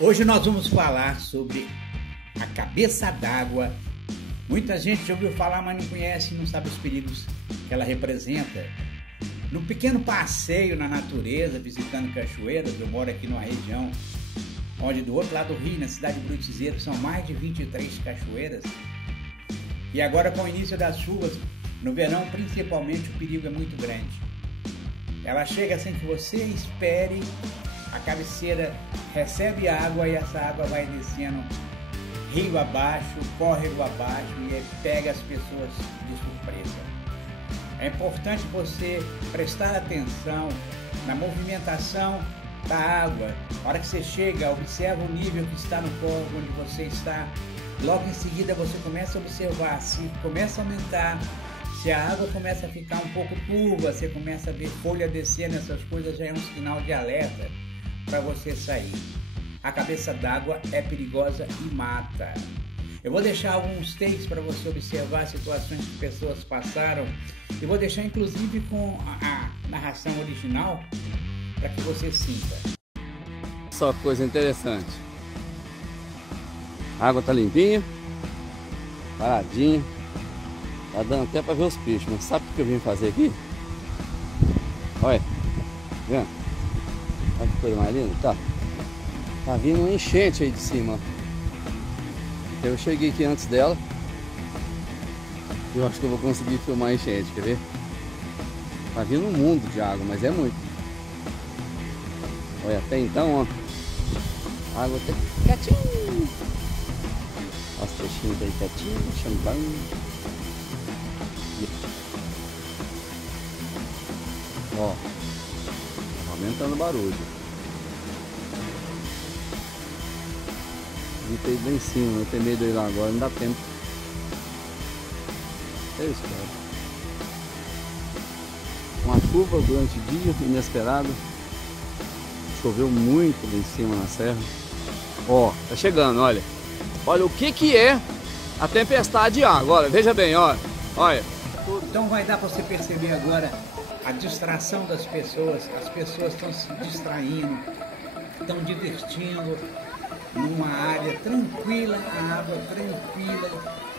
Hoje nós vamos falar sobre a cabeça d'água. Muita gente já ouviu falar, mas não conhece e não sabe os perigos que ela representa. Num pequeno passeio na natureza, visitando cachoeiras, eu moro aqui numa região onde do outro lado do rio, na cidade de Brutizeiro, são mais de 23 cachoeiras. E agora com o início das chuvas, no verão principalmente, o perigo é muito grande. Ela chega sem que você espere, a cabeceira recebe água e essa água vai descendo rio abaixo, córrego abaixo e pega as pessoas de surpresa. É importante você prestar atenção na movimentação da água. Na hora que você chega, observa o nível que está no córrego onde você está. Logo em seguida você começa a observar se começa a aumentar. Se a água começa a ficar um pouco turva, você começa a ver folha descendo, essas coisas já é um sinal de alerta para você sair. A cabeça d'água é perigosa e mata. Eu vou deixar alguns takes para você observar situações que pessoas passaram. E vou deixar inclusive com a narração original para que você sinta. Só coisa interessante. A água tá limpinha, paradinha. Tá dando até para ver os peixes, mas sabe o que eu vim fazer aqui? Olha, vendo? Olha que coisa mais linda, tá vindo uma enchente aí de cima. Eu cheguei aqui antes dela. Eu acho que eu vou conseguir filmar a enchente, quer ver? Tá vindo um mundo de água, mas é muito. Olha, até então, ó, a água tá quietinho. Olha os peixinhos aí quietinho, chambando. Ó, aumentando o barulho. Gritei bem em cima, eu tenho medo de ir lá agora, não dá tempo. É isso, cara. Uma chuva durante o dia, inesperado. Choveu muito lá em cima na serra. Ó, tá chegando, olha. Olha o que é a tempestade de água. Olha, veja bem, olha. Então vai dar para você perceber agora a distração das pessoas. As pessoas estão se distraindo, estão divertindo numa área tranquila, a água tranquila,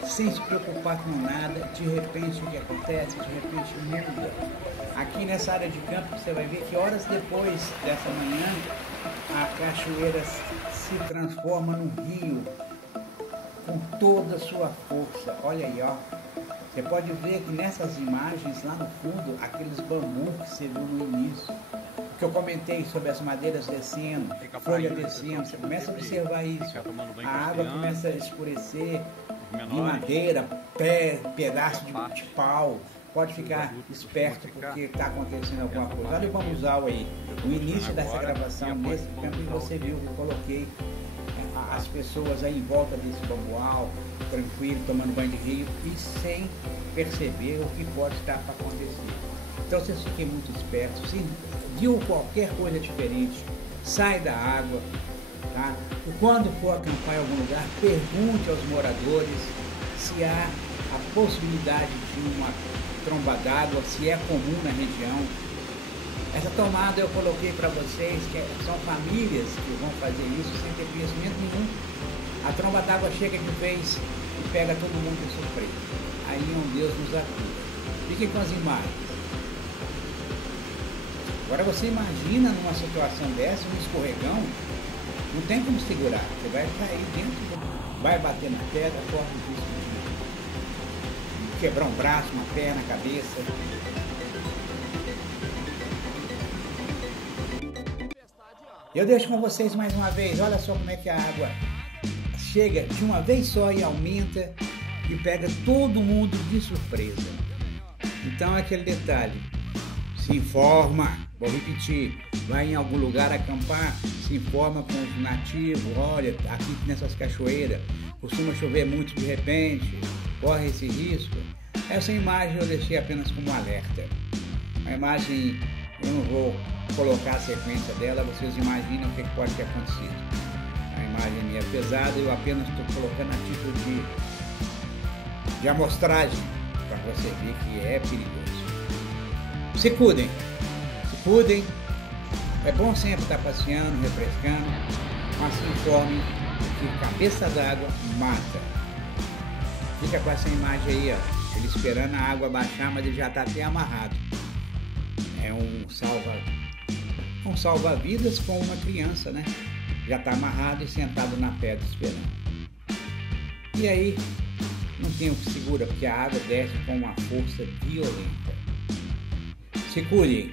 sem se preocupar com nada. De repente o que acontece? De repente muda. Aqui nessa área de campo você vai ver que horas depois dessa manhã a cachoeira se transforma num rio com toda a sua força. Olha aí, ó. Você pode ver que nessas imagens lá no fundo, aqueles bambus que você viu no início, que eu comentei sobre as madeiras descendo, folha descendo, você começa a observar isso. A água começa a escurecer em madeira, pedaço de pau. Pode ficar esperto porque está acontecendo alguma coisa. Olha o bambuzal aí. O início dessa gravação, nesse campo que você viu, que eu coloquei as pessoas aí em volta desse bambual, tranquilo, tomando banho de rio e sem perceber o que pode estar para acontecer. Então vocês fiquem muito espertos. Se viu qualquer coisa diferente, sai da água, tá? E quando for acampar em algum lugar, pergunte aos moradores se há a possibilidade de uma tromba d'água, se é comum na região. Essa tomada eu coloquei para vocês, que são famílias que vão fazer isso sem ter conhecimento nenhum. A tromba d'água chega de vez e pega todo mundo de surpresa. Aí é um Deus nos acuda. Fiquem com as imagens. Agora você imagina numa situação dessa, um escorregão, não tem como segurar. Você vai cair dentro, vai bater na pedra, corre o risco de quebrar um braço, uma perna, a cabeça. Eu deixo com vocês mais uma vez. Olha só como é que a água chega de uma vez só e aumenta e pega todo mundo de surpresa. Então é aquele detalhe. Se informa, vou repetir, vai em algum lugar acampar, se informa com os nativos. Olha, aqui nessas cachoeiras costuma chover muito de repente, corre esse risco. Essa imagem eu deixei apenas como alerta. A imagem, eu não vou colocar a sequência dela, vocês imaginam o que pode ter acontecido. A imagem é meio pesada, eu apenas estou colocando a título de amostragem para você ver que é perigoso. Se cuidem, É bom sempre estar passeando, refrescando. mas se informem que cabeça d'água mata. Fica com essa imagem aí, ó. Ele esperando a água baixar, mas ele já está até amarrado. É um salva-vidas com uma criança, né? Já está amarrado e sentado na pedra esperando. E aí, não tem o que segura, porque a água desce com uma força violenta. Se cuidem.